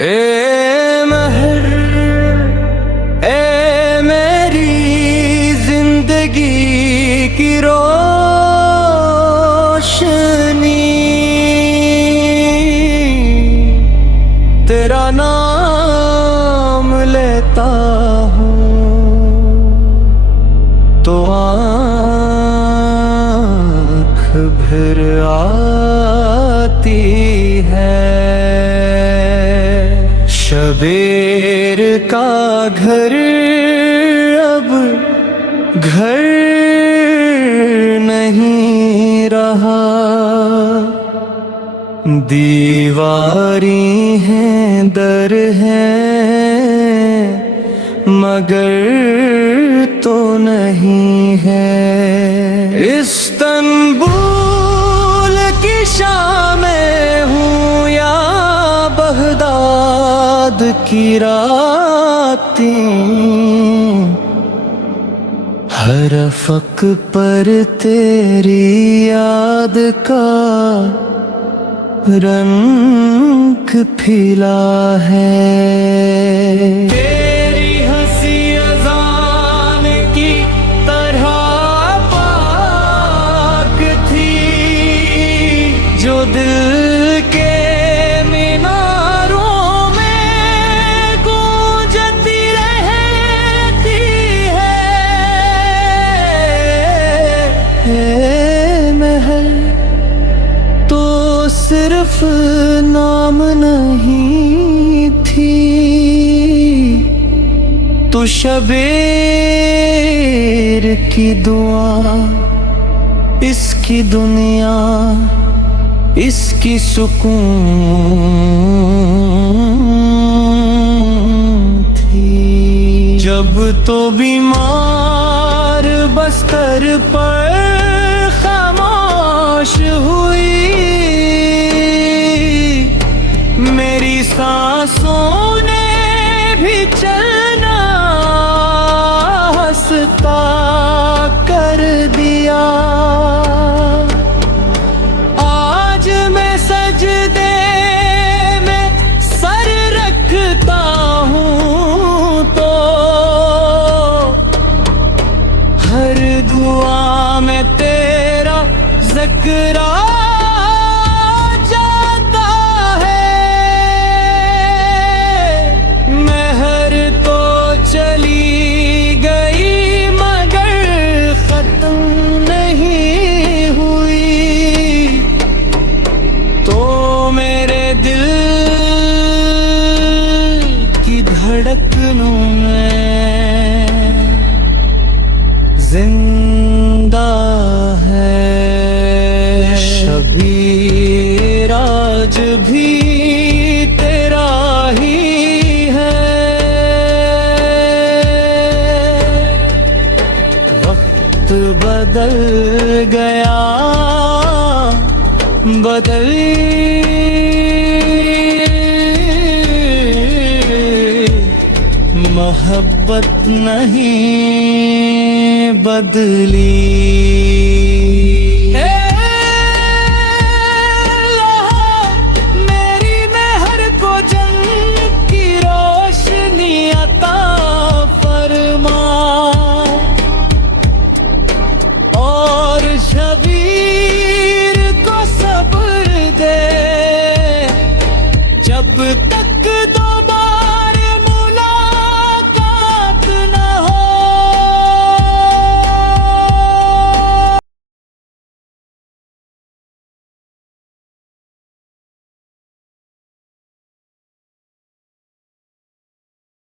ए महर, ए मेरी जिंदगी की रोशनी, तेरा नाम लेता हूँ तो आँख भर आती है। शबीर का घर अब घर नहीं रहा, दीवारी हैं दर हैं मगर तो नहीं है। इस्तांबुल की शामें हूँ या बगदाद की रातें, हर अफ़क़ पर तेरी याद का रंग खिला है। तेरी हंसी अज़ान की तरह पाक थी, जो दिल के मीनारों में गूंजती रहती है। महल तो सिर्फ नाम नहीं थी, तो शबीर की दुआ, इसकी दुनिया, इसकी सुकून थी। जब तो बीमार बस्तर पर खामोश हुई, मेरी सांसों ने भी चलना हंसता कर दिया। आज मैं सजदे में सर रखता हूँ तो हर दुआ में तेरा ज़िक्र धड़कनों में जिंदा है। शबीर आज भी तेरा ही है। वक्त बदल गया, बदल मोहब्बत नहीं बदली।